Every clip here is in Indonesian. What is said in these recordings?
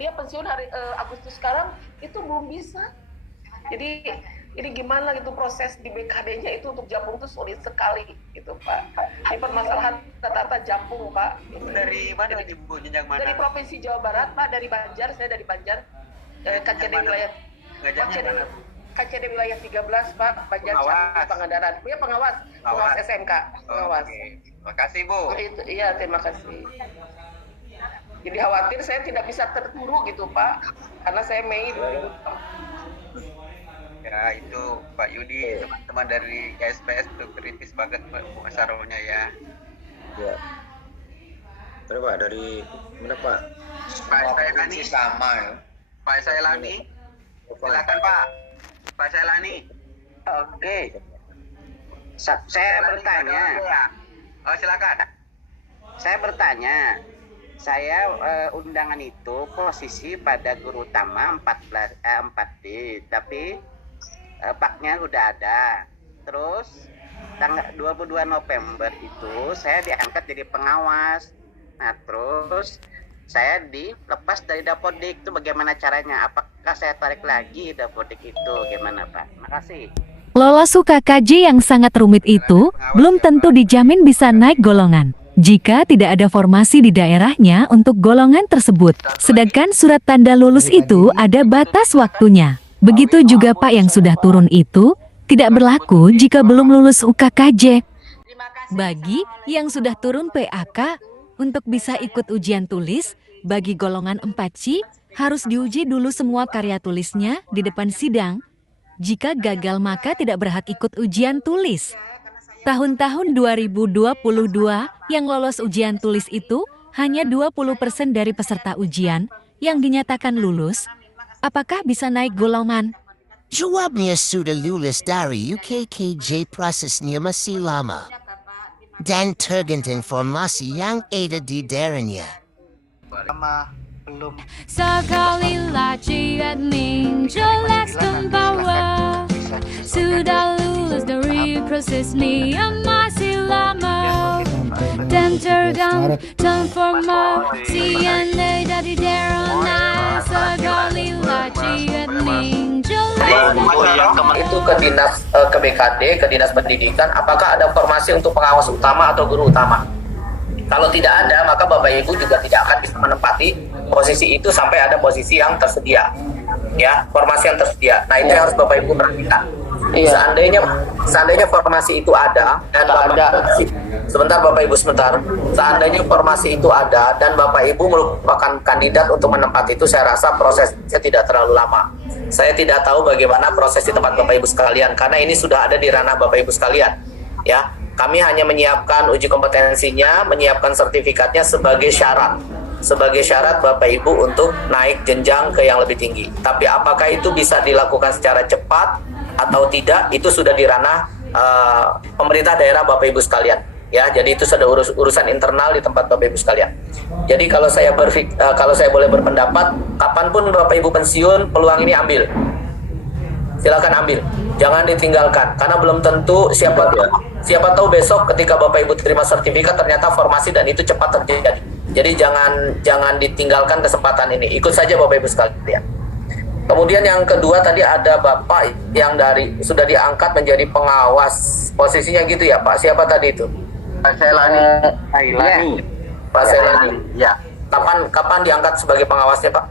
dia pensiun hari Agustus sekarang itu belum bisa. Jadi ini gimana gitu proses di BKD-nya itu untuk jampung itu sulit sekali gitu Pak. Ini permasalahan rata-rata jampung Pak. Dari mana Ibu? Jenjang mana? Dari Provinsi Jawa Barat Pak, dari Banjar, saya dari Banjar. KCD wilayah KCD wilayah 13 Pak, Banjar Pangandaran. Punya pengawas SMK. Pengawas. Oke. Terima kasih Bu. Iya, terima kasih. Jadi khawatir saya tidak bisa terturu gitu Pak, karena saya Mei 2000. Ya itu Pak Yudi, teman-teman dari KSPS itu kritis banget Pak Sarulnya ya. Ya. Berapa dari mana Pak? Pak Sailani sama ya. Pak Sailani. Silakan Pak. Pak Sailani. Oke. Saya bertanya. Oh silakan. Saya bertanya. Saya undangan itu posisi pada guru utama 4D, tapi paknya udah ada. Terus tanggal 22 November itu saya diangkat jadi pengawas. Nah, terus saya dilepas dari Dapodik. Itu bagaimana caranya? Apakah saya tarik lagi Dapodik itu? Gimana Pak? Makasih. Lolos UKKJ yang sangat rumit itu belum tentu dijamin bisa naik golongan jika tidak ada formasi di daerahnya untuk golongan tersebut. Sedangkan surat tanda lulus itu ada batas waktunya. Begitu juga Pak yang sudah turun itu tidak berlaku jika belum lulus UKKJ. Bagi yang sudah turun PAK, untuk bisa ikut ujian tulis, bagi golongan 4C harus diuji dulu semua karya tulisnya di depan sidang. Jika gagal maka tidak berhak ikut ujian tulis. Tahun-tahun 2022 yang lolos ujian tulis itu hanya 20% dari peserta ujian yang dinyatakan lulus. Apakah bisa naik golongan? Jawabnya sudah lulus dari UKKJ, prosesnya masih lama dan tergantung informasi yang ada di daerahnya. Belum. Sekali lagi admin jelas dan bawa sudah lulus dari proses nih yang masih lama dan tergantung informasi yang ada di daerah. Sekali lagi admin jelas. Itu ke dinas ke BKD, ke dinas pendidikan, apakah ada formasi untuk pengawas utama atau guru utama? Kalau tidak ada, maka Bapak Ibu juga tidak akan bisa menempati posisi itu sampai ada posisi yang tersedia, ya, formasi yang tersedia. Nah itu harus Bapak Ibu perhatikan. Seandainya formasi itu ada dan sebentar Bapak Ibu sebentar. Seandainya formasi itu ada dan Bapak Ibu merupakan kandidat untuk menempati itu, saya rasa prosesnya tidak terlalu lama. Saya tidak tahu bagaimana proses di tempat Bapak Ibu sekalian, karena ini sudah ada di ranah Bapak Ibu sekalian, ya. Kami hanya menyiapkan uji kompetensinya, menyiapkan sertifikatnya sebagai syarat. Sebagai syarat Bapak Ibu untuk naik jenjang ke yang lebih tinggi. Tapi apakah itu bisa dilakukan secara cepat atau tidak, itu sudah di ranah pemerintah daerah Bapak Ibu sekalian. Ya, jadi itu sudah urusan internal di tempat Bapak Ibu sekalian. Jadi kalau saya boleh berpendapat, kapanpun Bapak Ibu pensiun, peluang ini ambil. Silakan ambil, jangan ditinggalkan, karena belum tentu siapa tahu besok ketika Bapak Ibu terima sertifikat ternyata formasi dan itu cepat terjadi. Jadi jangan ditinggalkan kesempatan ini. Ikut saja Bapak Ibu sekalian. Kemudian yang kedua tadi ada Bapak yang sudah diangkat menjadi pengawas, posisinya gitu ya Pak. Siapa tadi itu? Pak Sailani. Pak Sailani. Ya. Kapan diangkat sebagai pengawasnya Pak?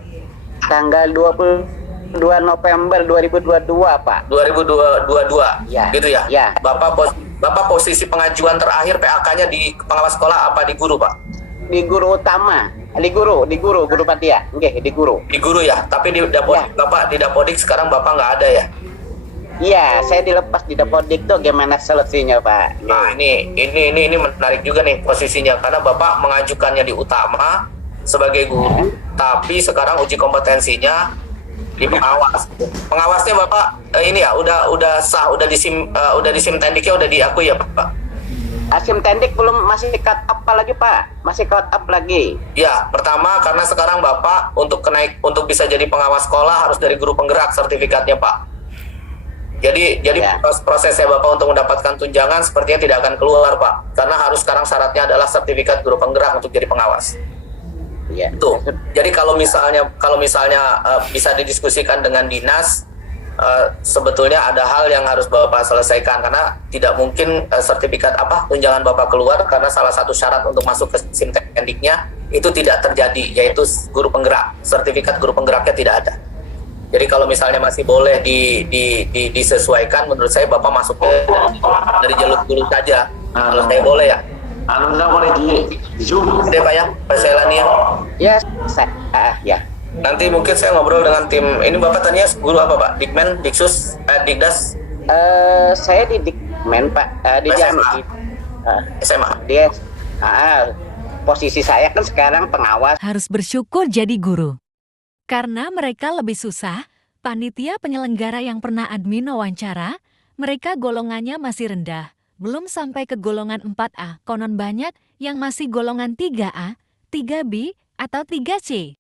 Tanggal 22 November 2022 Pak. 2022. Ya. Gitu ya? Ya. Bapak posisi pengajuan terakhir PAK-nya di pengawas sekolah apa di guru Pak? Di guru utama, di guru Patia, di guru. Di guru ya, tapi di Dapodik, ya. Bapak di Dapodik sekarang Bapak nggak ada ya? Iya, saya dilepas di Dapodik tuh, gimana solusinya Pak? Nah ini menarik juga nih posisinya, karena Bapak mengajukannya di utama sebagai guru, tapi sekarang uji kompetensinya di pengawas. Pengawasnya Bapak ini ya udah sah, udah di SIM tendiknya udah diakui ya Pak? SIM tendik belum, masih cut up lagi Pak, masih cut up lagi. Ya, pertama karena sekarang Bapak untuk bisa jadi pengawas sekolah harus dari guru penggerak sertifikatnya Pak. Jadi ya. Prosesnya Bapak untuk mendapatkan tunjangan sepertinya tidak akan keluar Pak, karena harus sekarang syaratnya adalah sertifikat guru penggerak untuk jadi pengawas. Ya. Tuh. Jadi kalau misalnya bisa didiskusikan dengan dinas, sebetulnya ada hal yang harus Bapak selesaikan karena tidak mungkin sertifikat tunjangan Bapak keluar karena salah satu syarat untuk masuk ke SIM Tekniknya itu tidak terjadi, yaitu guru penggerak. Sertifikat guru penggeraknya tidak ada. Jadi kalau misalnya masih boleh disesuaikan, menurut saya Bapak masuk dari jalur guru saja. Kalau saya boleh ya. Nggak boleh di Zoom. Oke Pak ya, Pak Selani ya. Ya, ya. Nanti mungkin saya ngobrol dengan tim. Ini Bapak tanya guru apa Pak? Dikmen, Diksus, Dikdas? Saya di Dikmen Pak, di SMA. SMA. Dia posisi saya kan sekarang pengawas. Harus bersyukur jadi guru. Karena mereka lebih susah, panitia penyelenggara yang pernah admin wawancara, mereka golongannya masih rendah. Belum sampai ke golongan 4A, konon banyak yang masih golongan 3A, 3B, atau 3C.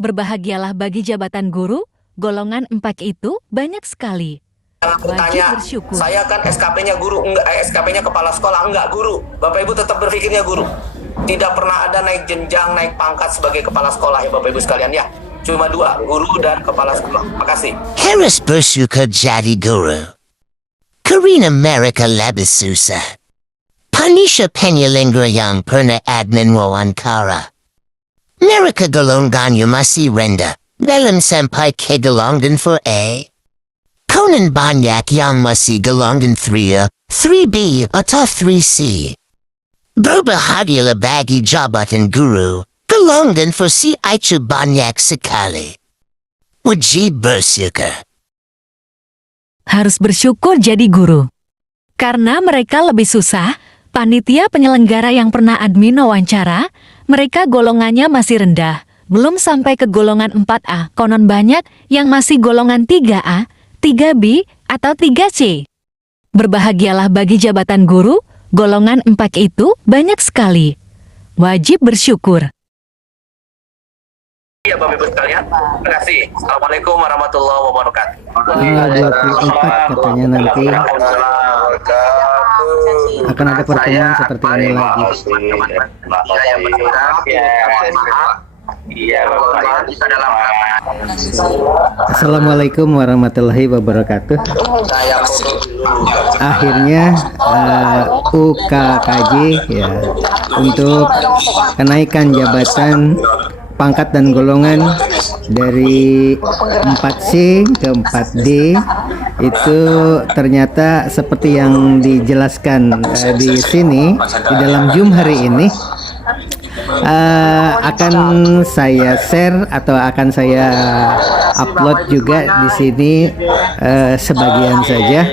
Berbahagialah bagi jabatan guru, golongan 4 itu banyak sekali. Bertanya, bersyukur. saya kan SKP-nya guru, SKP-nya kepala sekolah, enggak guru. Bapak Ibu tetap berpikirnya guru. Tidak pernah ada naik jenjang, naik pangkat sebagai kepala sekolah ya Bapak Ibu sekalian ya. Cuma 2, guru dan kepala sekolah. Makasih. Harris bersyukur jadi guru. Karina Mereka Labisusa. Panisha Penyalingga yang pernah admin wawancara. Mereka golongannya masih rendah. Dalam sampai ke golongan 4A. Konon banyak yang masih golongan 3A, 3B, atau 3C. Berbahagialah bagi jabatan guru. Golongan 4C itu banyak sekali. Wajib bersyukur. Harus bersyukur jadi guru. Karena mereka lebih susah, panitia penyelenggara yang pernah admin wawancara, mereka golongannya masih rendah. Belum sampai ke golongan 4A, konon banyak yang masih golongan 3A, 3B, atau 3C. Berbahagialah bagi jabatan guru, golongan 4 itu banyak sekali. Wajib bersyukur. Iya Bapak Ibu sekalian, terima kasih. Assalamualaikum warahmatullahi wabarakatuh. 24 katanya nanti akan ada pertemuan seperti ini lagi. Assalamualaikum warahmatullahi wabarakatuh. Akhirnya UKKJ ya untuk kenaikan jabatan pangkat dan golongan dari 4C ke 4D itu ternyata seperti yang dijelaskan di sini di dalam Zoom hari ini akan saya share atau akan saya upload juga di sini sebagian saja.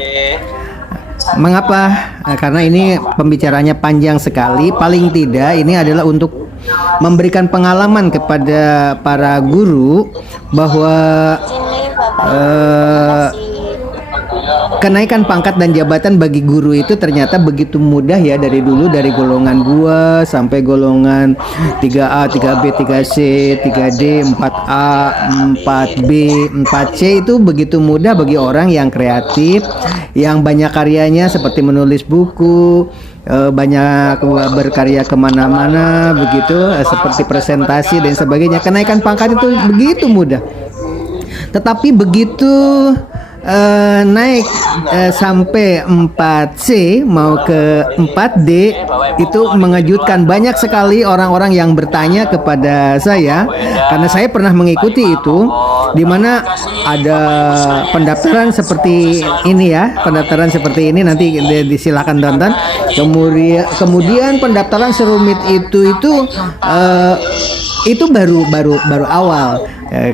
Mengapa? Karena ini pembicaranya panjang sekali. Paling tidak ini adalah untuk memberikan pengalaman kepada para guru bahwa kenaikan pangkat dan jabatan bagi guru itu ternyata begitu mudah ya, dari dulu dari golongan 2 sampai golongan 3A, 3B, 3C, 3D, 4A, 4B, 4C itu begitu mudah bagi orang yang kreatif, yang banyak karyanya seperti menulis buku, banyak berkarya kemana-mana begitu, seperti presentasi dan sebagainya. Kenaikan pangkat itu begitu mudah. Tetapi begitu naik sampai 4C mau ke 4D itu mengejutkan. Banyak sekali orang-orang yang bertanya kepada saya karena saya pernah mengikuti itu, di mana ada pendaftaran seperti ini ya, pendaftaran seperti ini nanti disilakan tonton. Kemudian pendaftaran serumit itu baru awal.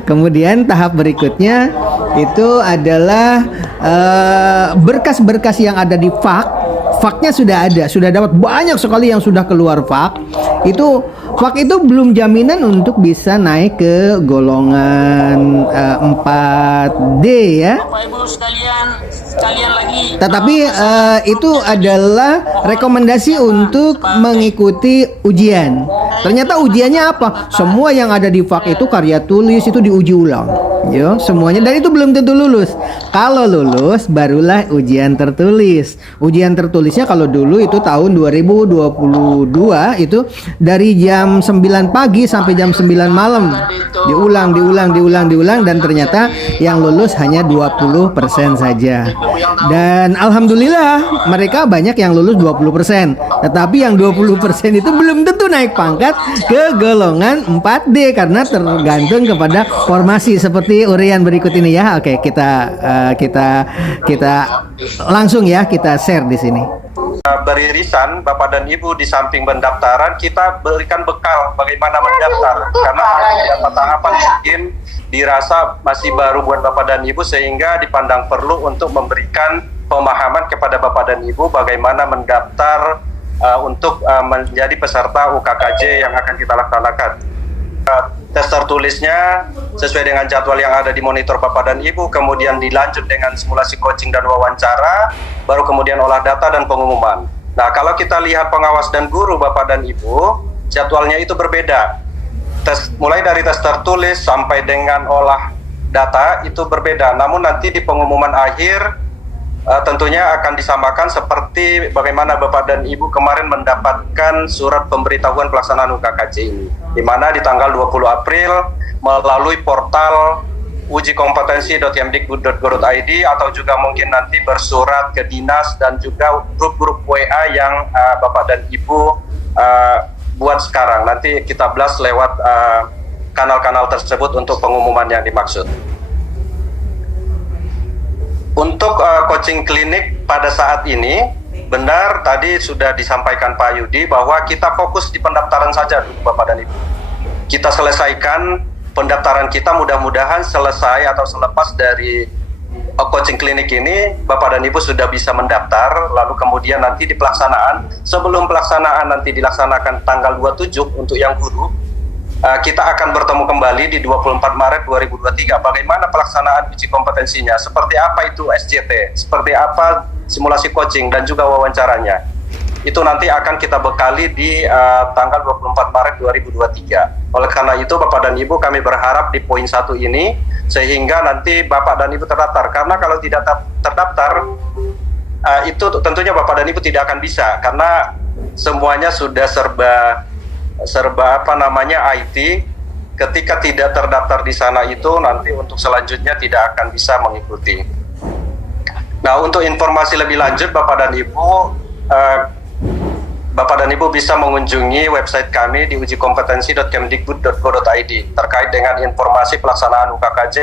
Kemudian tahap berikutnya itu adalah berkas-berkas yang ada di faknya sudah ada, sudah dapat banyak sekali yang sudah keluar fak. Fak itu belum jaminan untuk bisa naik ke golongan 4D ya. Tetapi itu adalah rekomendasi untuk mengikuti ujian. Ternyata ujiannya apa? Semua yang ada di FAK itu karya tulis itu diuji ulang. Yo, semuanya, dan itu belum tentu lulus. Kalau lulus barulah ujian tertulis. Ujian tertulisnya kalau dulu itu tahun 2022 itu dari jam 9 pagi sampai jam 9 malam. Diulang dan ternyata yang lulus hanya 20% saja. Dan alhamdulillah mereka banyak yang lulus 20%. Tetapi yang 20% itu belum tentu naik pangkat ke golongan 4D karena tergantung kepada formasi seperti urian berikut ini ya. Oke, kita langsung ya kita share di sini. Beririsan Bapak dan Ibu di samping pendaftaran kita berikan bekal bagaimana mendaftar karena ada tahapan mungkin dirasa masih baru buat Bapak dan Ibu sehingga dipandang perlu untuk memberikan pemahaman kepada Bapak dan Ibu bagaimana mendaftar untuk menjadi peserta UKKJ yang akan kita laksanakan. Tes tertulisnya sesuai dengan jadwal yang ada di monitor Bapak dan Ibu, kemudian dilanjut dengan simulasi coaching dan wawancara, baru kemudian olah data dan pengumuman. Nah, kalau kita lihat pengawas dan guru Bapak dan Ibu, jadwalnya itu berbeda. Mulai dari tes tertulis sampai dengan olah data itu berbeda, namun nanti di pengumuman akhir tentunya akan disamakan seperti bagaimana Bapak dan Ibu kemarin mendapatkan surat pemberitahuan pelaksanaan UKKJ ini, di mana di tanggal 20 April melalui portal ujikompetensi.kemdikbud.go.id atau juga mungkin nanti bersurat ke dinas dan juga grup-grup WA yang Bapak dan Ibu buat sekarang. Nanti kita blast lewat kanal-kanal tersebut untuk pengumuman yang dimaksud. Untuk coaching klinik pada saat ini, benar tadi sudah disampaikan Pak Yudi bahwa kita fokus di pendaftaran saja dulu Bapak dan Ibu. Kita selesaikan pendaftaran kita, mudah-mudahan selesai atau selepas dari coaching klinik ini, Bapak dan Ibu sudah bisa mendaftar, lalu kemudian nanti di pelaksanaan, sebelum pelaksanaan nanti dilaksanakan tanggal 27 untuk yang guru, kita akan bertemu kembali di 24 Maret 2023. Bagaimana pelaksanaan uji kompetensinya, seperti apa itu SJT, seperti apa simulasi coaching dan juga wawancaranya. Itu nanti akan kita bekali di tanggal 24 Maret 2023. Oleh karena itu Bapak dan Ibu kami berharap di poin 1 ini, sehingga nanti Bapak dan Ibu terdaftar. Karena kalau tidak terdaftar, itu tentunya Bapak dan Ibu tidak akan bisa, karena semuanya sudah serba IT. Ketika tidak terdaftar di sana itu nanti untuk selanjutnya tidak akan bisa mengikuti. Nah, untuk informasi lebih lanjut Bapak dan Ibu bisa mengunjungi website kami di ujikompetensi.kemdikbud.go.id terkait dengan informasi pelaksanaan UKKJ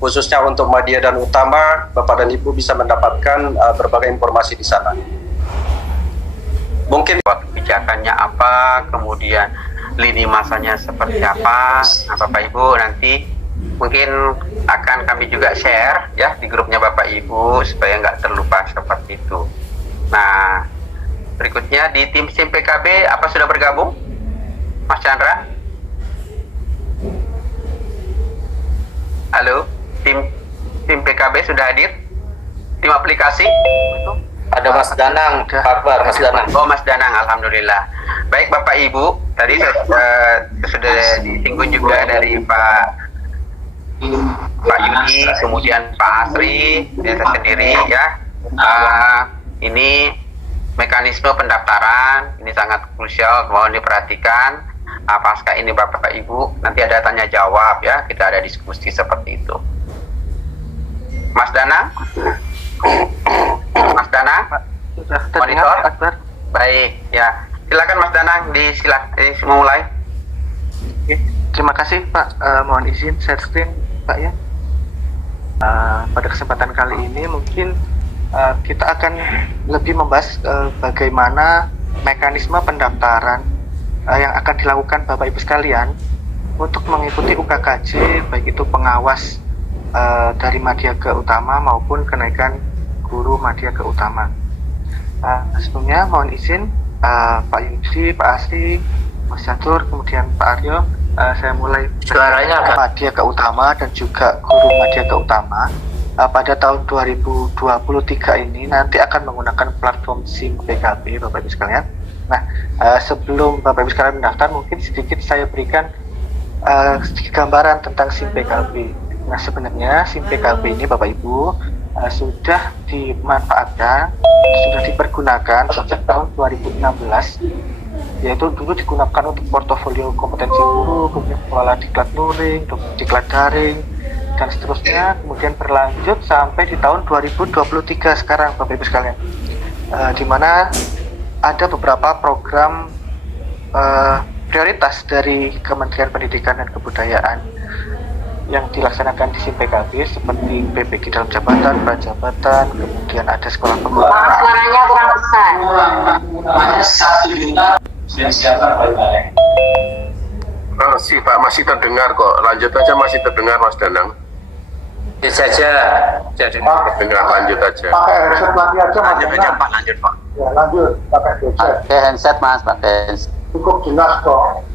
khususnya untuk media dan utama. Bapak dan Ibu bisa mendapatkan berbagai informasi di sana. Mungkin kebijakannya apa, kemudian lini masanya seperti apa. Nah, Bapak Ibu nanti mungkin akan kami juga share ya di grupnya Bapak Ibu supaya nggak terlupa seperti itu. Nah, berikutnya di tim PKB apa sudah bergabung, Mas Chandra? Halo, tim PKB sudah hadir? Tim aplikasi? Ada Mas Danang, Pak Akbar, Mas Danang. Oh, Mas Danang, alhamdulillah. Baik Bapak Ibu, tadi sudah disinggung juga dari Pak Yudi, kemudian Pak Asri, dan saya sendiri ya. Ini mekanisme pendaftaran, ini sangat krusial, mohon diperhatikan. Pasca ini Bapak Ibu, nanti ada tanya jawab ya, kita ada diskusi seperti itu. Mas Danang? Mas Danang, monitor. Baik, ya. Silakan Mas Danang, mulai. Terima kasih Pak. Mohon izin share screen Pak ya. Pada kesempatan kali ini mungkin kita akan lebih membahas bagaimana mekanisme pendaftaran yang akan dilakukan Bapak Ibu sekalian untuk mengikuti UKKJ, baik itu pengawas dari Madya ke Utama maupun kenaikan guru Madya ke Utama. Sebelumnya mohon izin Pak Yudi, Pak Asri, Mas Catur, kemudian Pak Aryo, saya mulai Suaranya Madya ke Utama dan juga guru Madya ke Utama. Pada tahun 2023 ini nanti akan menggunakan platform SIM PKB Bapak Ibu sekalian. Nah, sebelum Bapak Ibu sekalian mendaftar, mungkin sedikit saya berikan sedikit gambaran tentang SIM PKB. Nah, sebenarnya SIM PKB ini Bapak Ibu sudah dimanfaatkan, sudah dipergunakan sejak tahun 2016, yaitu dulu digunakan untuk portofolio kompetensi guru, kemudian pengelola diklat luring, diklat daring, dan seterusnya, kemudian berlanjut sampai di tahun 2023 sekarang Bapak Ibu sekalian, di mana ada beberapa program prioritas dari Kementerian Pendidikan dan Kebudayaan yang dilaksanakan di SIM PKB seperti PPG dalam jabatan, prajabatan, kemudian ada sekolah pengguna. Suaranya kurang besar. 1 juta sudah siapkan oleh balai. Masih Pak, masih terdengar kok. Lanjut aja, masih terdengar Mas Danang. Saja. Jadi Dengar, lanjut aja. Pakai headset lagi aja Mas. Lanjut aja Pak, lanjut Pak. Ya lanjut, pakai headset. Pakai handset Mas, pakai handset. Cukup jelas kok.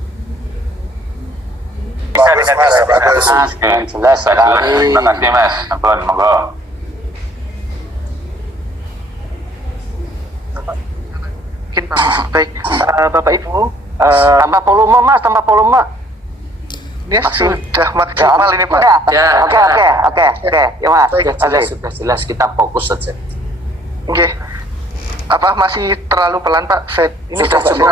Bisa dengar ya, Mas, jelas sekali. Terima kasih Mas. Ampun, monggo. Mungkin baik, Bapak Ibu, Tambah volume Mas, tambah volume. ini sudah maksimal ini Pak. Ya. Oke, ya Mas. sudah jelas, kita fokus saja. Oke. Apa masih terlalu pelan Pak? Ini Sudah cukup.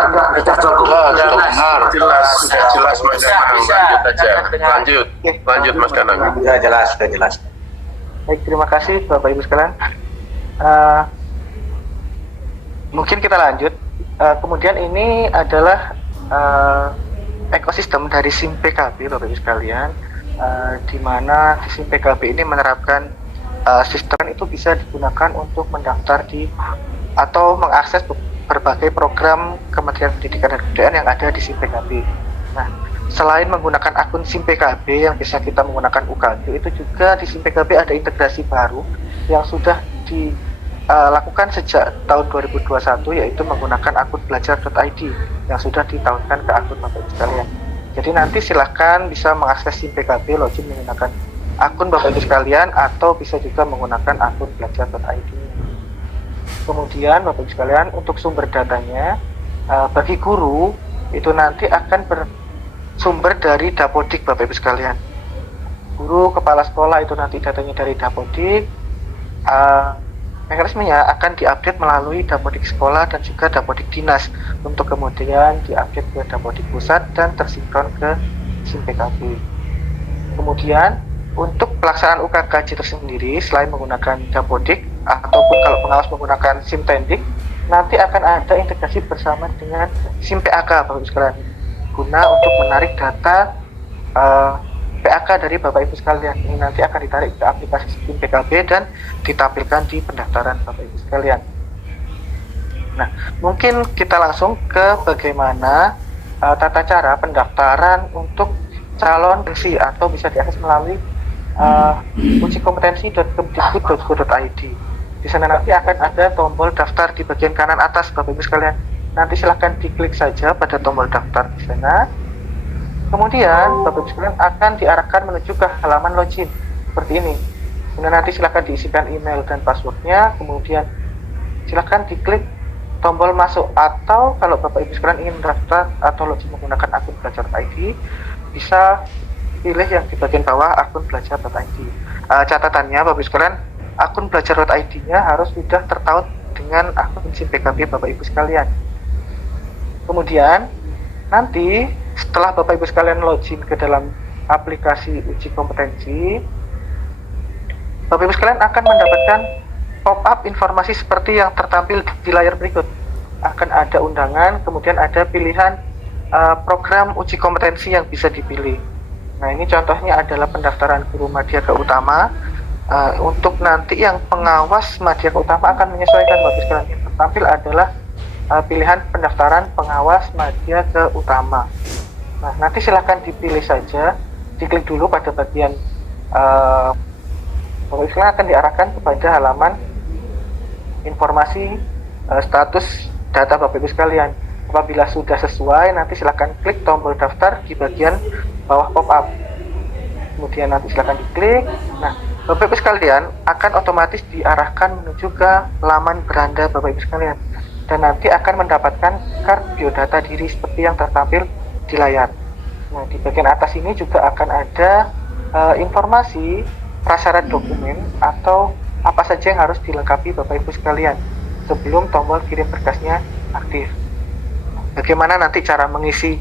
Jelas, sudah jelas Mas Danang. Bisa. Lanjut aja. Dengar. Lanjut Mas Danang. Sudah jelas, sudah jelas. Baik, terima kasih Bapak Ibu sekalian. Mungkin kita lanjut. Kemudian ini adalah ekosistem dari SIM PKB Bapak Ibu sekalian, di mana SIM PKB ini menerapkan sistem itu bisa digunakan untuk mendaftar di atau mengakses berbagai program Kementerian Pendidikan dan Kebudayaan yang ada di SIM PKB. Nah, selain menggunakan akun SIM PKB yang bisa kita menggunakan UKG, itu juga di SIM PKB ada integrasi baru yang sudah dilakukan sejak tahun 2021, yaitu menggunakan akun belajar.id yang sudah ditahunkan ke akun Bapak Ibu sekalian. Jadi nanti silahkan bisa mengakses SIM PKB login menggunakan akun Bapak Ibu sekalian atau bisa juga menggunakan akun belajar.id. Kemudian Bapak Ibu sekalian, untuk sumber datanya bagi guru itu nanti akan bersumber dari Dapodik Bapak Ibu sekalian. Guru, kepala sekolah itu nanti datanya dari Dapodik. Mekanismenya akan diupdate melalui Dapodik sekolah dan juga Dapodik dinas untuk kemudian diupdate ke Dapodik pusat dan tersinkron ke SIM PKB. Kemudian untuk pelaksanaan UKKJ tersendiri, selain menggunakan Dapodik ataupun kalau pengawas menggunakan SIM Tendik, nanti akan ada integrasi bersama dengan SIM PAK Bapak Ibu sekalian, guna untuk menarik data PAK dari Bapak Ibu sekalian. Ini nanti akan ditarik ke aplikasi SIM PKB dan ditampilkan di pendaftaran Bapak Ibu sekalian. Nah, mungkin kita langsung ke bagaimana tata cara pendaftaran untuk calon pensi atau bisa diakses melalui uji kompetensi.kemdikbud.go.id. Di sana nanti akan ada tombol daftar di bagian kanan atas Bapak Ibu sekalian. Nanti silahkan diklik saja pada tombol daftar di sana. Kemudian Bapak Ibu sekalian akan diarahkan menuju ke halaman login seperti ini. Kemudian nanti silahkan diisikan email dan passwordnya. Kemudian silahkan diklik tombol masuk, atau kalau Bapak Ibu sekalian ingin mendaftar atau login menggunakan akun belajar.id, bisa pilih yang di bagian bawah akun belajar.id. Catatannya Bapak Ibu sekalian, akun belajar.id-nya harus sudah tertaut dengan akun SIM PKB Bapak Ibu sekalian. Kemudian nanti setelah Bapak Ibu sekalian login ke dalam aplikasi uji kompetensi, Bapak Ibu sekalian akan mendapatkan pop-up informasi seperti yang tertampil di layar berikut. Akan ada undangan, kemudian ada pilihan program uji kompetensi yang bisa dipilih. Nah, ini contohnya adalah pendaftaran guru Madya ke Utama. Untuk nanti yang pengawas Madya ke Utama akan menyesuaikan Bapak Ibu sekalian. Yang tertampil adalah pilihan pendaftaran pengawas Madya ke Utama. Nah, nanti silahkan dipilih saja, diklik dulu pada bagian Bapak Ibu sekalian akan diarahkan kepada halaman informasi status data Bapak Ibu sekalian. Apabila sudah sesuai, nanti silahkan klik tombol daftar di bagian bawah pop-up. Kemudian nanti silahkan diklik. Nah, Bapak Ibu sekalian akan otomatis diarahkan menuju ke laman beranda Bapak Ibu sekalian. dan nanti akan mendapatkan card biodata diri seperti yang tertampil di layar. Nah, di bagian atas ini juga akan ada informasi prasyarat dokumen atau apa saja yang harus dilengkapi Bapak Ibu sekalian sebelum tombol kirim berkasnya aktif. Bagaimana nanti cara mengisi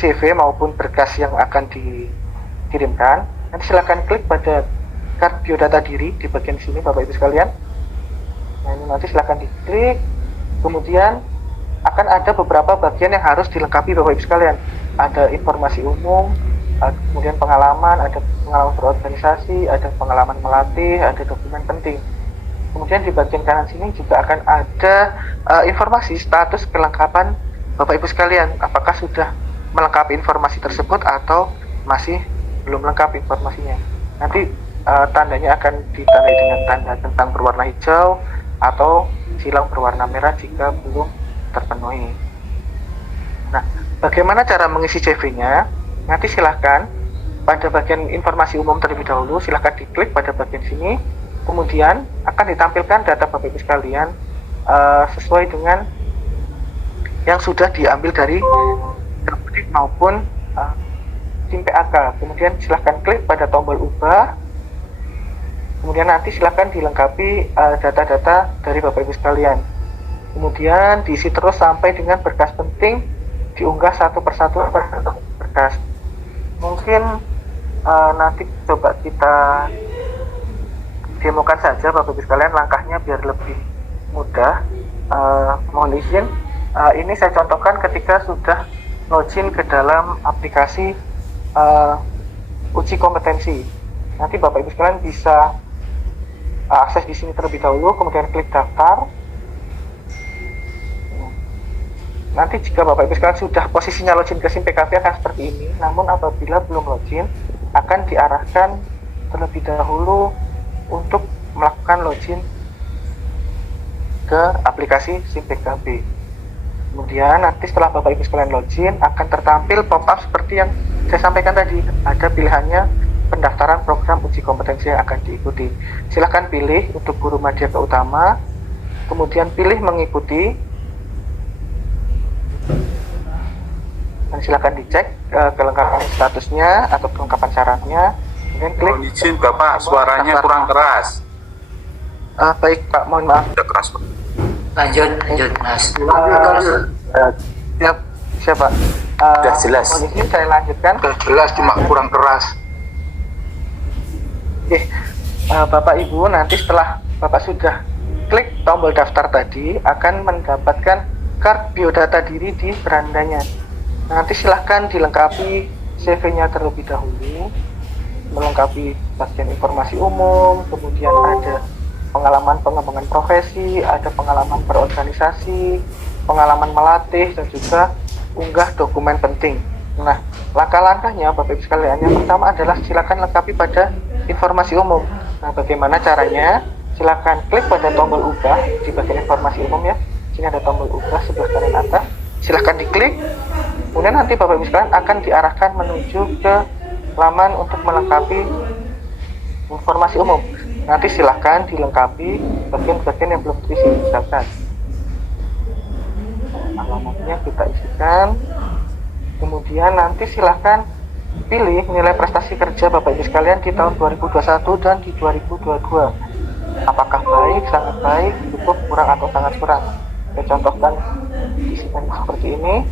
CV maupun berkas yang akan dikirimkan? Nanti silakan klik pada card biodata diri di bagian sini Bapak Ibu sekalian. Nah, ini nanti silakan diklik. Kemudian akan ada beberapa bagian yang harus dilengkapi Bapak Ibu sekalian. Ada informasi umum, kemudian pengalaman, ada pengalaman berorganisasi, ada pengalaman melatih, ada dokumen penting. Kemudian di bagian kanan sini juga akan ada informasi status kelengkapan Bapak Ibu sekalian. Apakah sudah melengkapi informasi tersebut atau masih belum lengkap informasinya. Nanti tandanya akan ditandai dengan tanda tentang berwarna hijau atau silang berwarna merah jika belum terpenuhi. Nah, bagaimana cara mengisi CV-nya? Nanti silahkan pada bagian informasi umum terlebih dahulu, silahkan diklik pada bagian sini. Kemudian akan ditampilkan data Bapak Ibu sekalian sesuai dengan yang sudah diambil dari Dapodik maupun SIM PAK. Kemudian silahkan klik pada tombol ubah. Kemudian nanti silahkan dilengkapi data-data dari Bapak Ibu sekalian. Kemudian diisi terus sampai dengan berkas penting diunggah satu persatu berkas. Mungkin nanti coba kita demokan saja Bapak Ibu sekalian langkahnya biar lebih mudah. Mohon izin, ini saya contohkan ketika sudah login ke dalam aplikasi uji kompetensi. Nanti Bapak Ibu sekalian bisa akses di sini terlebih dahulu, kemudian klik daftar. Nanti jika Bapak Ibu sekalian sudah posisinya login ke SIM PKB akan seperti ini. Namun apabila belum login, akan diarahkan terlebih dahulu untuk melakukan login ke aplikasi SIM PKB. Kemudian nanti setelah Bapak Ibu sekalian login akan tertampil pop-up seperti yang saya sampaikan tadi. Ada pilihannya pendaftaran program uji kompetensi yang akan diikuti. Silahkan pilih untuk guru madya ke utama, kemudian pilih mengikuti, dan silahkan dicek kelengkapan statusnya atau kelengkapan syaratnya. Kemudian klik. Mohon izin Bapak, suaranya kurang keras. Baik Pak, mohon maaf. Sudah keras Pak. Lanjut Mas. Siapa? Sudah jelas. Mohon izin saya lanjutkan. Sudah jelas, cuma kurang keras. Oke, Bapak Ibu nanti setelah Bapak sudah klik tombol daftar tadi akan mendapatkan card biodata diri di berandanya. Nanti silahkan dilengkapi CV-nya terlebih dahulu, melengkapi bagian informasi umum, kemudian ada pengalaman pengembangan profesi, ada pengalaman berorganisasi, pengalaman melatih, dan juga unggah dokumen penting. Nah, langkah-langkahnya Bapak Ibu sekalian, yang pertama adalah silakan lengkapi pada informasi umum. Nah, bagaimana caranya? Silakan klik pada tombol ubah di bagian informasi umum ya. Sini ada tombol ubah sebelah kanan atas. Silakan diklik. Kemudian nanti Bapak Ibu sekalian akan diarahkan menuju ke laman untuk melengkapi informasi umum. Nanti silakan dilengkapi bagian-bagian yang belum terisi, misalkan alamatnya kita isikan. Kemudian nanti silahkan pilih nilai prestasi kerja Bapak Ibu sekalian di tahun 2021 dan di 2022. Apakah baik, sangat baik, cukup, kurang, atau sangat kurang. Saya contohkan isikan seperti ini.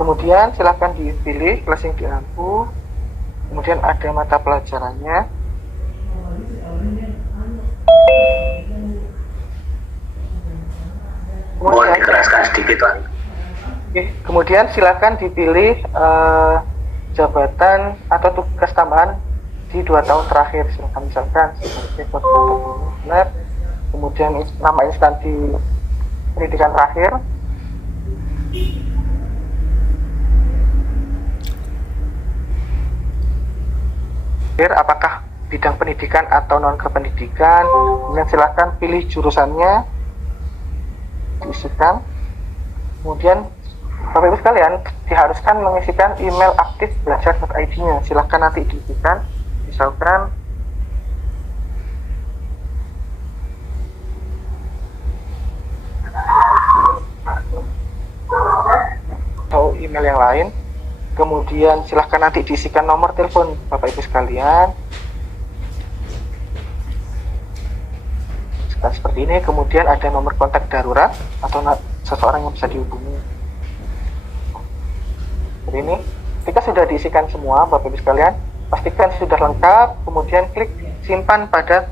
Kemudian silahkan dipilih kelas yang diampu. Kemudian ada mata pelajarannya. Mohon dikeraskan sedikit Pak. Kemudian silakan dipilih jabatan atau tugas tambahan di 2 tahun terakhir. Silakan misalkan sebagai koordinator lab, kemudian nama instansi pendidikan terakhir. Apakah bidang pendidikan atau non kependidikan. Kemudian silakan pilih jurusannya, diisikan. Kemudian Bapak Ibu sekalian diharuskan mengisikan email aktif belajar.id-nya. Silahkan nanti diisikan, misalkan email yang lain. Kemudian silahkan nanti diisikan nomor telepon Bapak Ibu sekalian. Seperti ini. Kemudian ada nomor kontak darurat atau seseorang yang bisa dihubungi. Seperti ini. Ketika sudah diisikan semua Bapak Ibu sekalian, pastikan sudah lengkap. Kemudian klik simpan pada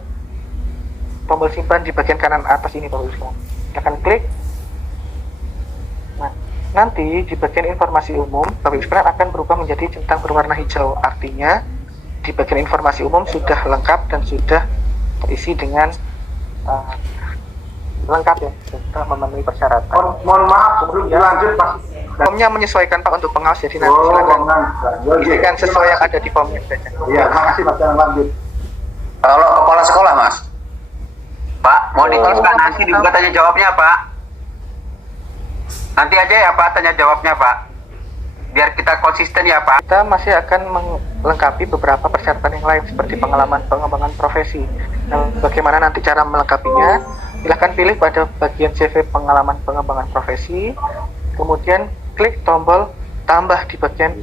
tombol simpan di bagian kanan atas ini Bapak Ibu sekalian. Silahkan klik. Nah, nanti di bagian informasi umum Bapak Ibu sekalian akan berubah menjadi centang berwarna hijau. Artinya di bagian informasi umum sudah lengkap dan sudah terisi dengan lengkap ya, sudah memenuhi persyaratan. Mohon maaf, sebelum dilanjut Pak. Formnya menyesuaikan Pak untuk pengawas, jadi nanti silakan isikan sesuai yang ada di formnya saja. Iya, makasih Mas, jangan lanjut. Kalau kepala sekolah Mas, Pak, mau diteruskan nanti dibuka tanya jawabnya Pak. Nanti aja ya Pak tanya jawabnya Pak. Biar kita konsisten ya Pak. Kita masih akan melengkapi beberapa persyaratan yang lain seperti pengalaman pengembangan profesi. Nah, bagaimana nanti cara melengkapinya? Silahkan pilih pada bagian CV pengalaman pengembangan profesi. Kemudian klik tombol tambah di bagian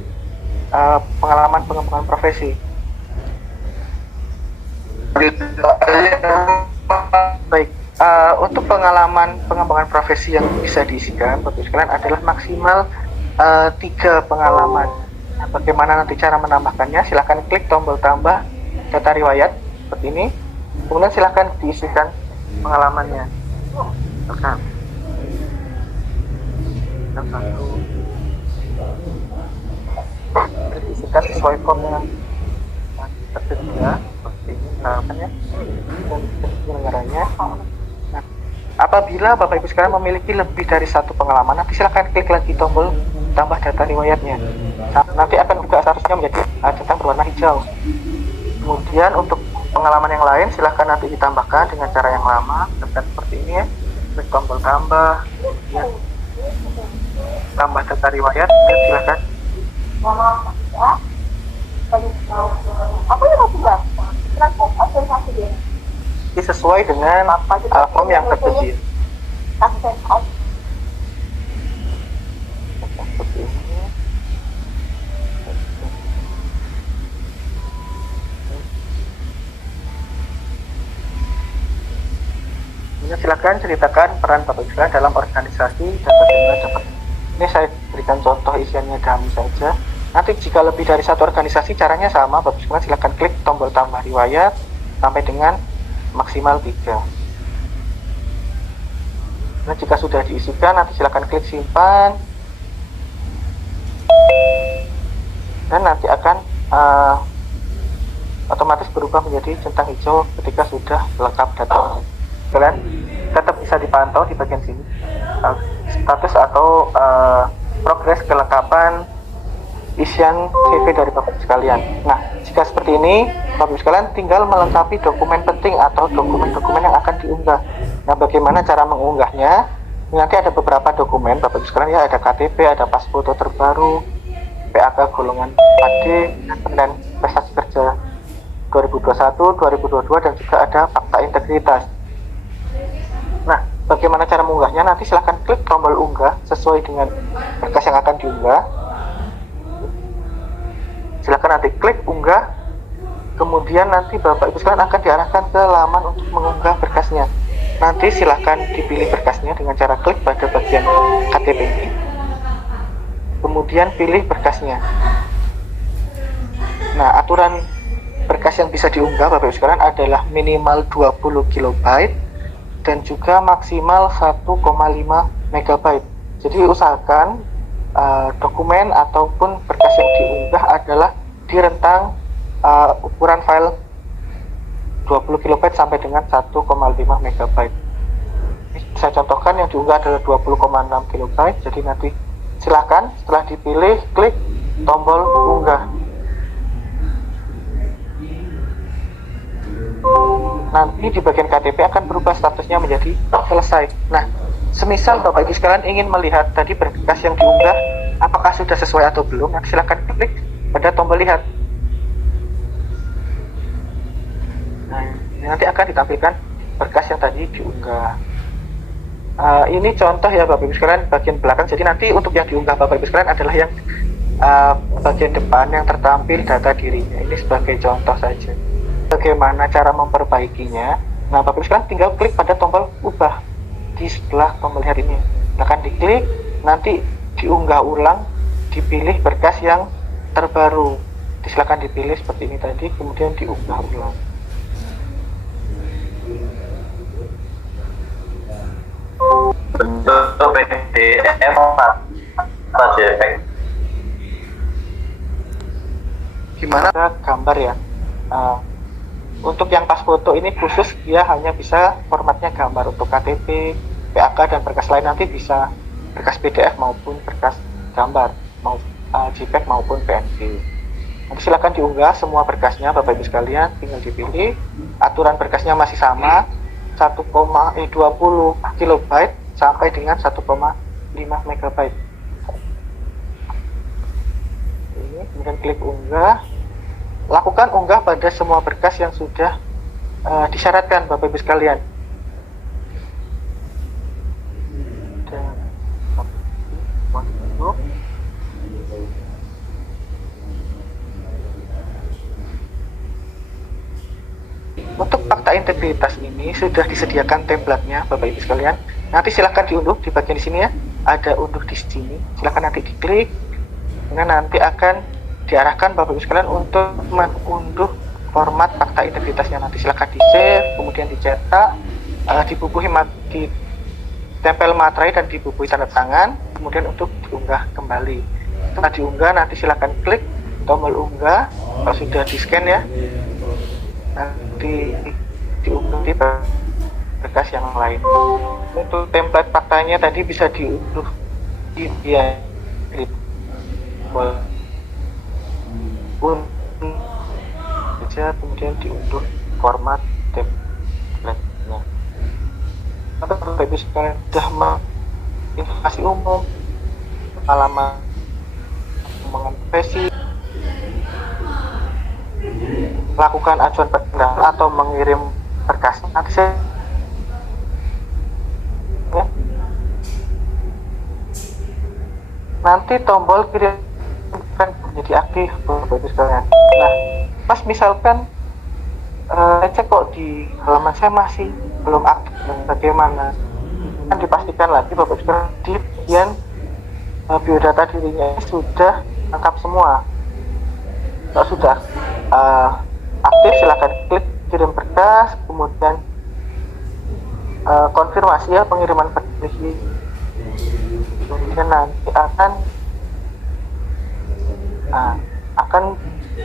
pengalaman pengembangan profesi. Baik, untuk pengalaman pengembangan profesi yang bisa diisikan, Bapak Ibu sekalian adalah maksimal 3 pengalaman. Nah, bagaimana nanti cara menambahkannya? Silahkan klik tombol tambah data riwayat seperti ini. Kemudian silahkan diisikan pengalamannya. Oke. Diisikan sesuai form yang tersedia seperti ini misalnya, dan penyelenggaranya. Nah, apabila Bapak Ibu sekalian memiliki lebih dari 1 pengalaman, nanti silahkan klik lagi tombol tambah data riwayatnya. Nah, nanti akan juga seharusnya menjadi centang berwarna hijau. Kemudian untuk pengalaman yang lain silahkan nanti ditambahkan dengan cara yang lama, seperti ini ya. Klik tombol tambah, ya. Tambah data riwayat, dan silahkan. Ini sesuai dengan form yang tersedia. Seperti ini. Silakan ceritakan peran Bapak Ibu sekalian dalam organisasi dan bagaimana dapat. Ini saya berikan contoh isiannya dummy saja. Nanti jika lebih dari 1 organisasi caranya sama, Bapak Ibu sekalian silakan klik tombol tambah riwayat sampai dengan maksimal 3. Nah, jika sudah diisikan nanti silakan klik simpan dan nanti akan otomatis berubah menjadi centang hijau ketika sudah lengkap data. Kalian tetap bisa dipantau di bagian sini status atau progres kelengkapan isian CV dari Bapak sekalian. Nah, jika seperti ini, Bapak sekalian tinggal melengkapi dokumen penting atau dokumen-dokumen yang akan diunggah. Nah, bagaimana cara mengunggahnya? Nanti ada beberapa dokumen Bapak sekalian ya, ada KTP, ada pas foto terbaru, PAK golongan AD, dan prestasi kerja 2021, 2022, dan juga ada fakta integritas. Nah, bagaimana cara mengunggahnya? Nanti silahkan klik tombol unggah sesuai dengan berkas yang akan diunggah. Silahkan nanti klik unggah. Kemudian nanti Bapak Ibu sekalian akan diarahkan ke laman untuk mengunggah berkasnya. Nanti silahkan dipilih berkasnya dengan cara klik pada bagian KTP ini. Kemudian pilih berkasnya. Nah, aturan berkas yang bisa diunggah Bapak Ibu sekalian adalah minimal 20 KB dan juga maksimal 1,5 MB. Jadi usahakan dokumen ataupun berkas yang diunggah adalah di rentang ukuran file 20 KB sampai dengan 1,5 MB. Saya contohkan yang diunggah adalah 20,6 KB. Jadi nanti silahkan setelah dipilih klik tombol unggah. Nanti di bagian KTP akan berubah statusnya menjadi selesai. Nah, semisal Bapak Ibu sekalian ingin melihat tadi berkas yang diunggah apakah sudah sesuai atau belum, nanti silakan klik pada tombol lihat. Nah, nanti akan ditampilkan berkas yang tadi diunggah. Ini contoh ya Bapak Ibu sekalian bagian belakang. Jadi nanti untuk yang diunggah Bapak Ibu sekalian adalah yang bagian depan yang tertampil data dirinya. Ini sebagai contoh saja. Bagaimana cara memperbaikinya? Nah, Bapak Ibu sekalian tinggal klik pada tombol ubah di sebelah tombol lihat ini. Silakan diklik, nanti diunggah ulang, dipilih berkas yang terbaru. Silakan dipilih seperti ini tadi, kemudian diunggah ulang. Bentuk PDF apa JPEG? Gimana gambar ya? Untuk yang pas foto ini khusus dia hanya bisa formatnya gambar. Untuk KTP, PAK dan berkas lain nanti bisa berkas PDF maupun berkas gambar, mau JPEG maupun PNG. Nanti silakan diunggah semua berkasnya Bapak Ibu sekalian, tinggal dipilih. Aturan berkasnya masih sama, 20 KB sampai dengan 1,5 MB. Ini kemudian klik unggah. Lakukan unggah pada semua berkas yang sudah disyaratkan Bapak Ibu sekalian. Untuk fakta integritas ini sudah disediakan template-nya Bapak Ibu sekalian. Nanti silahkan diunduh di bagian di sini ya. Ada unduh di sini. Silahkan nanti diklik. Kemudian nanti akan diarahkan Bapak Ibu sekalian untuk mengunduh format fakta integritasnya. Nanti silahkan di-save, kemudian dicetak, dibubuhi ditempel materai dan dibubuhi tanda tangan, kemudian untuk diunggah kembali. Setelah diunggah nanti silahkan klik tombol unggah. Kalau sudah di-scan ya, nanti diunduh di berkas yang lain. Untuk template faktanya tadi bisa diunduh di kemudian diunduh format template-nya. Atau Bapak Ibu sekalian sudah informasi umum, pengalaman menginvestasi, lakukan ajuan perpindahan atau mengirim berkas. Nanti saya ya. Nanti tombol kirim kan menjadi aktif Bapak Ibu sekalian. Nah, Mas misalkan cek kok di halaman saya masih belum aktif, bagaimana? Kan dipastikan lagi Bapak Ibu sekalian di bagian biodata dirinya sudah lengkap semua. Kalau sudah aktif, silakan klik kirim berkas, kemudian konfirmasi ya pengiriman berkas. Kemudian nanti akan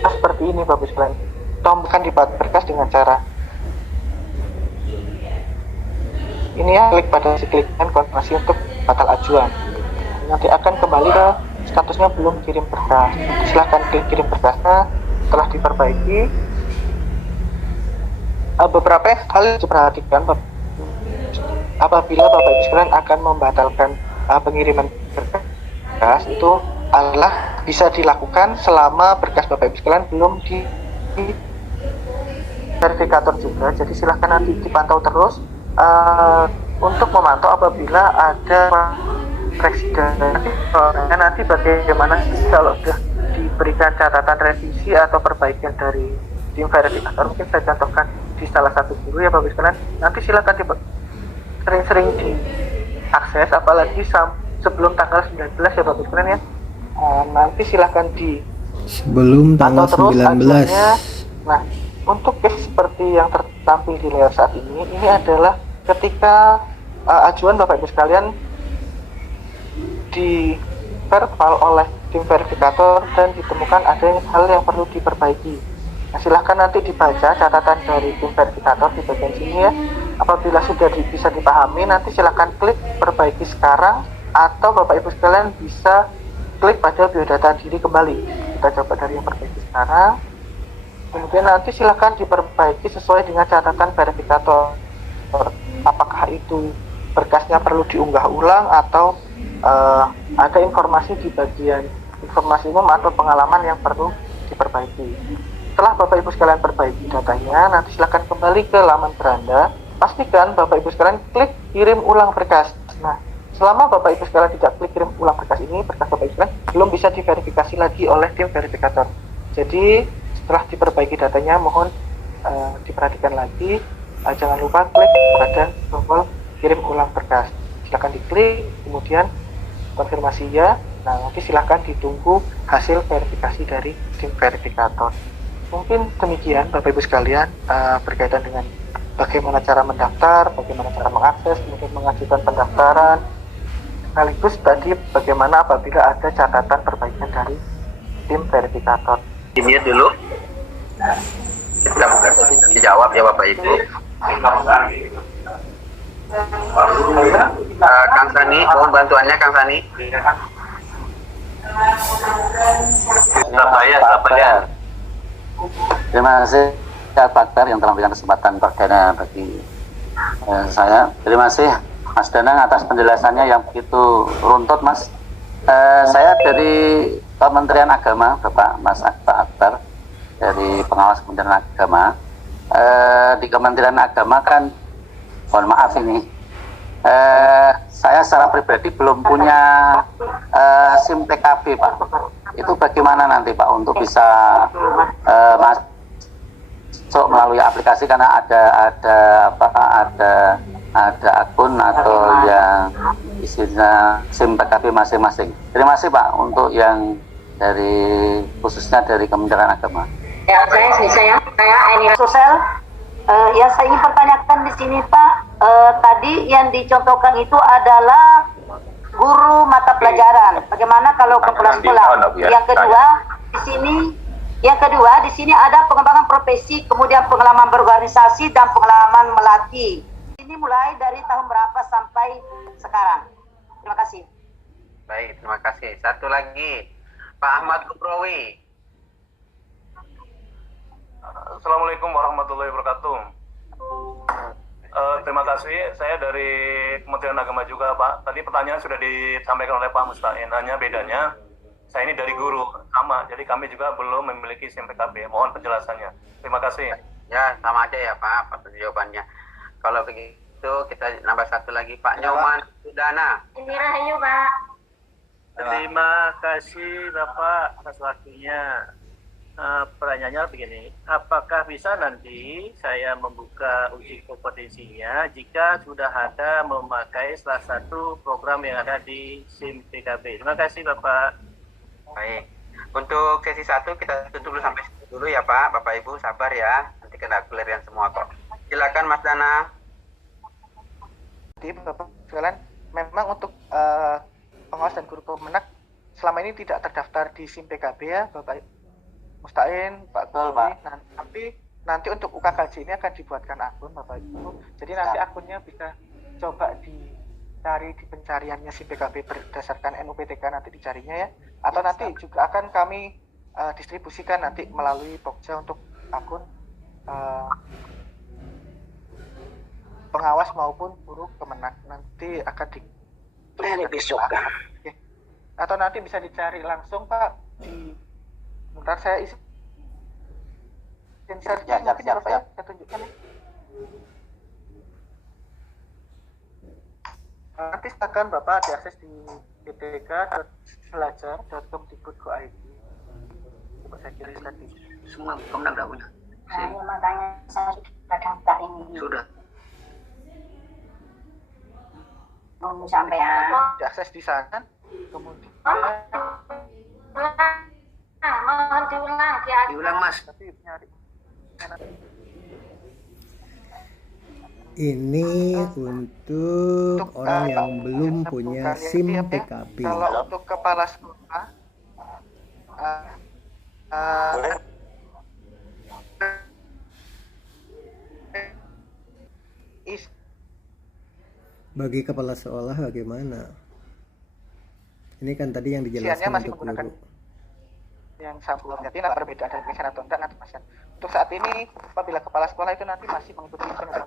seperti ini Bapak Ibu sekalian. Tombol di berkas dengan cara ini ya, klik pada klikkan konfirmasi untuk batal ajuan. Nanti akan kembali ke statusnya belum kirim berkas. Silahkan klik kirim berkasnya. Setelah diperbaiki, beberapa hal yang diperhatikan apabila Bapak Ibu sekalian akan membatalkan pengiriman berkas, itu adalah bisa dilakukan selama berkas Bapak Ibu sekalian belum di verifikator juga. Jadi silahkan nanti dipantau terus untuk memantau apabila ada presiden. Nanti bagaimana kalau sudah diberikan catatan revisi atau perbaikan dari tim verifikator, mungkin saya contohkan di salah satu guru ya Bapak Ibu sekalian. Nanti silakan sering-sering diakses, apalagi sebelum tanggal 19 ya Bapak Ibu sekalian ya. Nanti silahkan di sebelum tanggal 19. Nah, untuk case seperti yang tertampil di layar saat ini adalah ketika ajuan Bapak Ibu sekalian di verbal oleh tim verifikator dan ditemukan ada hal yang perlu diperbaiki. Nah, silahkan nanti dibaca catatan dari tim verifikator di bagian sini ya. Apabila sudah bisa dipahami, nanti silahkan klik perbaiki sekarang, atau Bapak Ibu sekalian bisa klik pada biodata diri kembali. Kita coba dari yang perbaiki sekarang. Kemudian nanti silahkan diperbaiki sesuai dengan catatan verifikator. Apakah itu berkasnya perlu diunggah ulang atau ada informasi di bagian informasi umum atau pengalaman yang perlu diperbaiki. Setelah Bapak Ibu sekalian perbaiki datanya, nanti silahkan kembali ke laman beranda. Pastikan Bapak Ibu sekalian klik kirim ulang berkas. Nah, selama Bapak Ibu sekalian tidak klik kirim ulang berkas ini, berkas Bapak Ibu sekalian belum bisa diverifikasi lagi oleh tim verifikator. Jadi setelah diperbaiki datanya, mohon diperhatikan lagi, jangan lupa klik pada tombol kirim ulang berkas. Silakan diklik, kemudian konfirmasi ya. Nah, nanti silakan ditunggu hasil verifikasi dari tim verifikator. Mungkin demikian Bapak Ibu sekalian berkaitan dengan bagaimana cara mendaftar, bagaimana cara mengakses, kemudian mengajukan pendaftaran, sekaligus tadi bagaimana apabila ada catatan perbaikan dari tim verifikator. Ini dulu. Kita buka dijawab ya Bapak Ibu. Kang Sani, mohon bantuannya Kang Sani. Surabaya. Terima kasih Pak Akbar yang telah memberikan kesempatan perdana bagi saya. Terima kasih Mas Danang atas penjelasannya yang begitu runtut, Mas. Saya dari Kementerian Agama, Bapak Mas Akbar, dari pengawas Kementerian Agama. Di Kementerian Agama kan, mohon maaf ini, saya secara pribadi belum punya SIM PKB, Pak. Itu bagaimana nanti, Pak, untuk bisa masuk melalui aplikasi, karena ada akun atau yang isinya SIM PKB masing-masing. Terima kasih, Pak, untuk yang khususnya dari Kementerian Agama. Ya, saya Eni Sosial. Ya, saya ingin pertanyakan di sini, Pak. Tadi yang dicontohkan itu adalah guru mata pelajaran. Bagaimana kalau kepala sekolah? Yang kedua di sini ada pengembangan profesi, kemudian pengalaman berorganisasi dan pengalaman melatih. Ini mulai dari tahun berapa sampai sekarang? Terima kasih. Baik, terima kasih. Satu lagi, Pak Ahmad Kuprowi. Assalamualaikum warahmatullahi wabarakatuh. Terima kasih. Saya dari Kementerian Agama juga, Pak. Tadi pertanyaan sudah disampaikan oleh Pak Mustain. Hanya bedanya, saya ini dari guru sama. Jadi kami juga belum memiliki SIM PKB. Mohon penjelasannya. Terima kasih. Ya, sama aja ya Pak jawabannya. Kalau begitu kita nambah satu lagi, Pak Nyoman Sudana. Ini Rahayu, Pak. Terima kasih Bapak atas waktunya. Pertanyaannya begini, apakah bisa nanti saya membuka uji kompetensinya jika sudah ada memakai salah satu program yang ada di SIM PKB? Terima kasih Bapak. Baik, untuk sesi 1 kita tutup dulu sampai situ dulu ya Pak. Bapak Ibu sabar ya, nanti kita clear semua kok. Silakan Mas Dana. Jadi Bapak sekalian, memang untuk pengawas dan guru Kemenak selama ini tidak terdaftar di SIM PKB ya Bapak Mustain, Pak Guru. Nanti untuk UKKJ ini akan dibuatkan akun Bapak Ibu. Jadi nanti akunnya bisa coba dicari di pencariannya SIM PKB berdasarkan NUPTK, nanti dicarinya ya. Atau nanti juga akan kami distribusikan nanti melalui Pokja untuk akun pengawas maupun guru Kemenak. Nanti akan besok. Atau nanti bisa dicari langsung Pak di. Bentar saya isi insert-nya mungkin ya Pak ya, saya tunjukkan ya. Nanti silakan Bapak diakses di ptk.belajar.kemdikbud.go.id. Coba saya kirim tadi. Semua Kemenak tidak punya. Makanya saya sudah daftar ini. Sudah. Sampai diakses di sana, kemudian mohon diulang. Diulang Mas. tapi nyari Ini untuk orang yang belum punya SIM PKB. Kalau untuk kepala sekolah Bagi kepala sekolah bagaimana? Ini kan tadi yang dijelaskan masih untuk menggunakan guru. yang sebelumnya tidak berbeda dari penyelesaian atau enggak nanti Mas. Untuk saat ini apabila kepala sekolah itu nanti masih mengikuti undang-undang.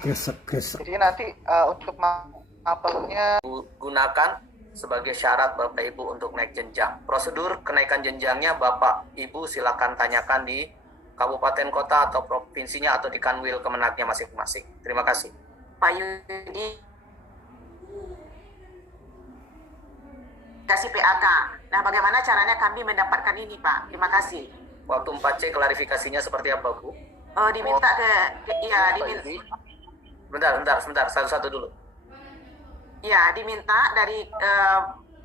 Gesek. Jadi nanti untuk mapelnya Gunakan sebagai syarat Bapak Ibu untuk naik jenjang. Prosedur kenaikan jenjangnya Bapak Ibu silakan tanyakan di kabupaten kota atau provinsinya atau di Kanwil Kemenagnya masing-masing. Terima kasih. Pak Yudi kasih PAK. Nah, bagaimana caranya kami mendapatkan ini, Pak? Terima kasih. Waktu 4C klarifikasinya seperti apa, Bu? Diminta Bentar, satu-satu dulu. Ya, diminta dari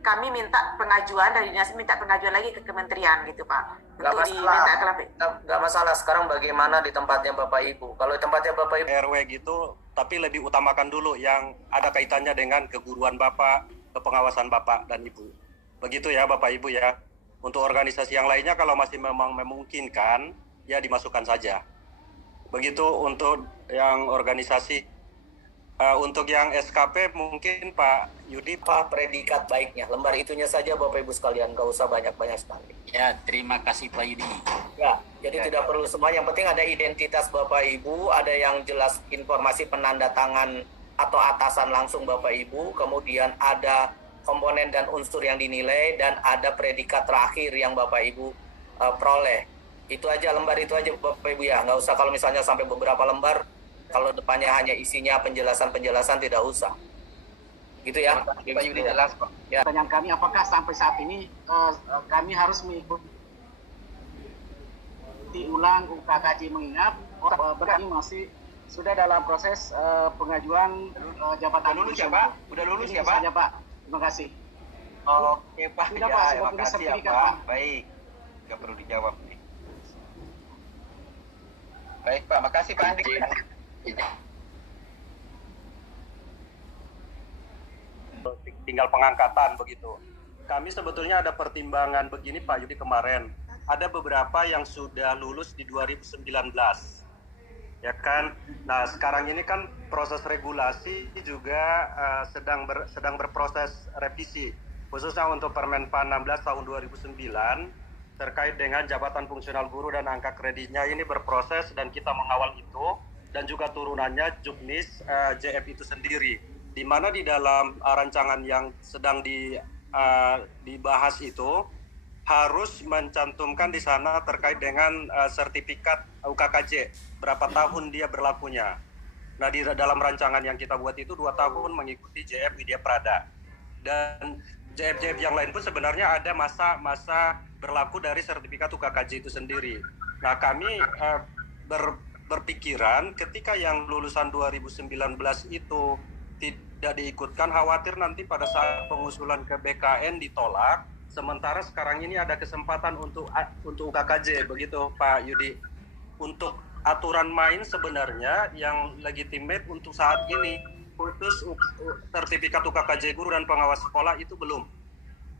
kami minta pengajuan dari dinas, minta pengajuan lagi ke kementerian gitu, Pak. Nggak masalah. Sekarang bagaimana di tempatnya Bapak Ibu? Kalau di tempatnya Bapak Ibu RW gitu, tapi lebih utamakan dulu yang ada kaitannya dengan keguruan Bapak, kepengawasan Bapak dan Ibu. Begitu ya Bapak Ibu ya. Untuk organisasi yang lainnya kalau masih memang memungkinkan, ya dimasukkan saja. Begitu untuk yang organisasi. Untuk yang SKP mungkin Pak Yudi. Pak, predikat baiknya, lembar itunya saja Bapak Ibu sekalian, nggak usah banyak-banyak sekali. Ya, terima kasih Pak Yudi. Ya, jadi tidak perlu semua, yang penting ada identitas Bapak Ibu, ada yang jelas informasi penanda tangan atau atasan langsung Bapak Ibu, kemudian ada komponen dan unsur yang dinilai, dan ada predikat terakhir yang Bapak Ibu peroleh. Itu aja, lembar itu aja Bapak Ibu ya, nggak usah kalau misalnya sampai beberapa lembar, kalau depannya hanya isinya penjelasan-penjelasan tidak usah. Gitu ya. Pak Yudi jelas kok. Ya. Pertanyaan kami, apakah sampai saat ini kami harus mengikuti ulang UKKJ mengingat berarti masih sudah dalam proses pengajuan jabatan. Udah lulus ya Pak? Udah lulus ya Pak? Saja Pak. Terima kasih. Oke Pak. Sudah ya, Pak, terima sudah kasih ya sertifikat, Pak. Pak. Baik. Nggak perlu dijawab nih. Baik Pak, makasih Pak Andi. Tinggal pengangkatan begitu. Kami sebetulnya ada pertimbangan begini Pak Yudi kemarin. Ada beberapa yang sudah lulus di 2019. Ya kan? Nah, sekarang ini kan proses regulasi juga sedang berproses revisi. Khususnya untuk Permenpan 16 tahun 2009 terkait dengan jabatan fungsional guru dan angka kreditnya ini berproses dan kita mengawal itu, dan juga turunannya Juknis JF itu sendiri, di mana di dalam rancangan yang sedang dibahas itu harus mencantumkan di sana terkait dengan sertifikat UKKJ, berapa tahun dia berlakunya. Nah, di dalam rancangan yang kita buat itu 2 tahun mengikuti JF Widya Prada, dan JF-JF yang lain pun sebenarnya ada masa berlaku dari sertifikat UKKJ itu sendiri. Nah, kami berpikiran ketika yang lulusan 2019 itu tidak diikutkan, khawatir nanti pada saat pengusulan ke BKN ditolak, sementara sekarang ini ada kesempatan untuk UKKJ, begitu Pak Yudi. Untuk aturan main sebenarnya yang legitimate untuk saat ini, khusus sertifikat UKKJ guru dan pengawas sekolah itu belum.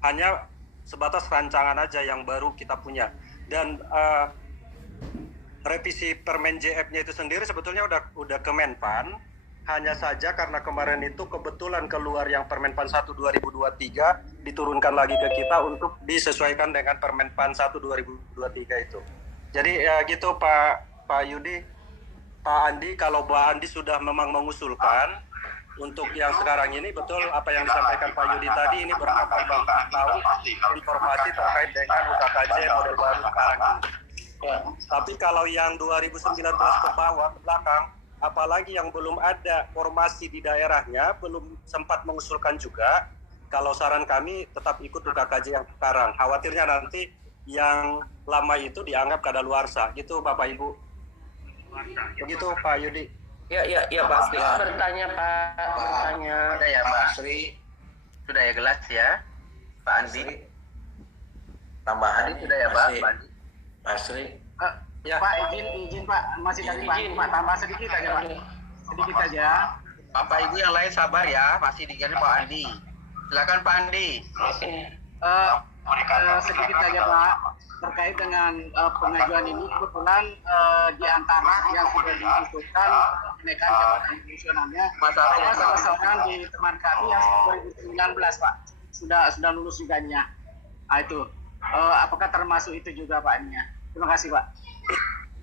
Hanya sebatas rancangan aja yang baru kita punya. Dan revisi Permen JF-nya itu sendiri sebetulnya udah ke Menpan. Hanya saja karena kemarin itu kebetulan keluar yang Permenpan 1 2023 diturunkan lagi ke kita untuk disesuaikan dengan Permenpan 1 2023 itu. Jadi ya gitu Pak Yudi, Pak Andi, kalau Pak Andi sudah memang mengusulkan untuk yang sekarang ini, betul apa yang disampaikan Pak Yudi tadi, ini berkembang tahu informasi terkait dengan UKKJ model baru sekarang ini. Ya, tapi kalau yang 2019 ke bawah, ke belakang, apalagi yang belum ada formasi di daerahnya, belum sempat mengusulkan juga, kalau saran kami tetap ikut UKKJ yang sekarang. Khawatirnya nanti yang lama itu dianggap kadaluarsa, gitu Bapak Ibu. Begitu Pak Yudi. Ya Pak Sri. Bertanya Pak. Sudah ya Pak Sri. Sudah ya jelas ya Pak Andi. Tambahan sudah ya Pak Andi. Pak Sri. Ya. Pak izin Pak, masih tadi Pak, tambah sedikit aja Pak. Sedikit aja. Bapak Ibu yang lain sabar ya, masih dikirim Pak Andi. Silakan Pak Andi. Sedikit saja Pak, terkait dengan pengajuan ini, kebetulan di antara yang sudah diusulkan kenaikan jabatan fungsionalnya, masalahkan di teman kami yang 2019 Pak, sudah lulus juga nya. Nah itu, apakah termasuk itu juga Pak nya? Terima kasih Pak.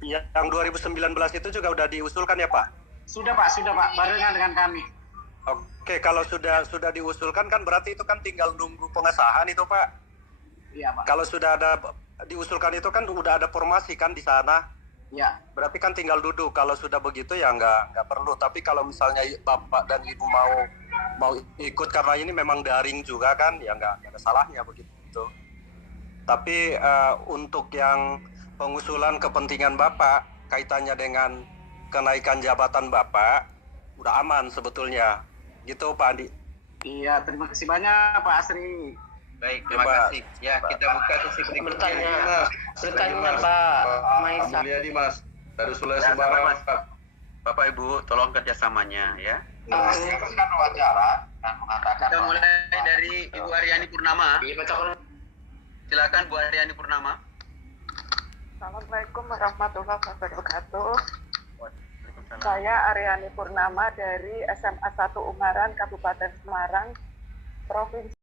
Ya, yang 2019 itu juga udah diusulkan ya Pak? Sudah Pak, barengan dengan kami. Oke, kalau sudah diusulkan kan berarti itu kan tinggal nunggu pengesahan itu Pak. Iya Pak. Kalau sudah ada diusulkan itu kan udah ada formasi kan di sana. Ya. Berarti kan tinggal duduk. Kalau sudah begitu ya nggak perlu. Tapi kalau misalnya Bapak dan Ibu mau ikut karena ini memang daring juga kan, ya nggak ada salahnya begitu. Tapi untuk yang pengusulan kepentingan Bapak kaitannya dengan kenaikan jabatan Bapak udah aman sebetulnya. Gitu Pak Andi. Iya, terima kasih banyak Pak Asri. Baik, terima kasih. Ya, kita buka sesi berikutnya. Pertanyaan Pak Maisa. Mulyadi Mas, dari Sulawesi Ya, Barat. Mas. Bapak Ibu, tolong kerjasamanya ya. Meneruskan wawancara dan mengatakan Kita mulai dari Ibu Aryani Purnama. Iya, Silakan Bu Aryani Purnama. Assalamualaikum warahmatullahi wabarakatuh. Saya Aryani Purnama dari SMA 1 Ungaran, Kabupaten Semarang, Provinsi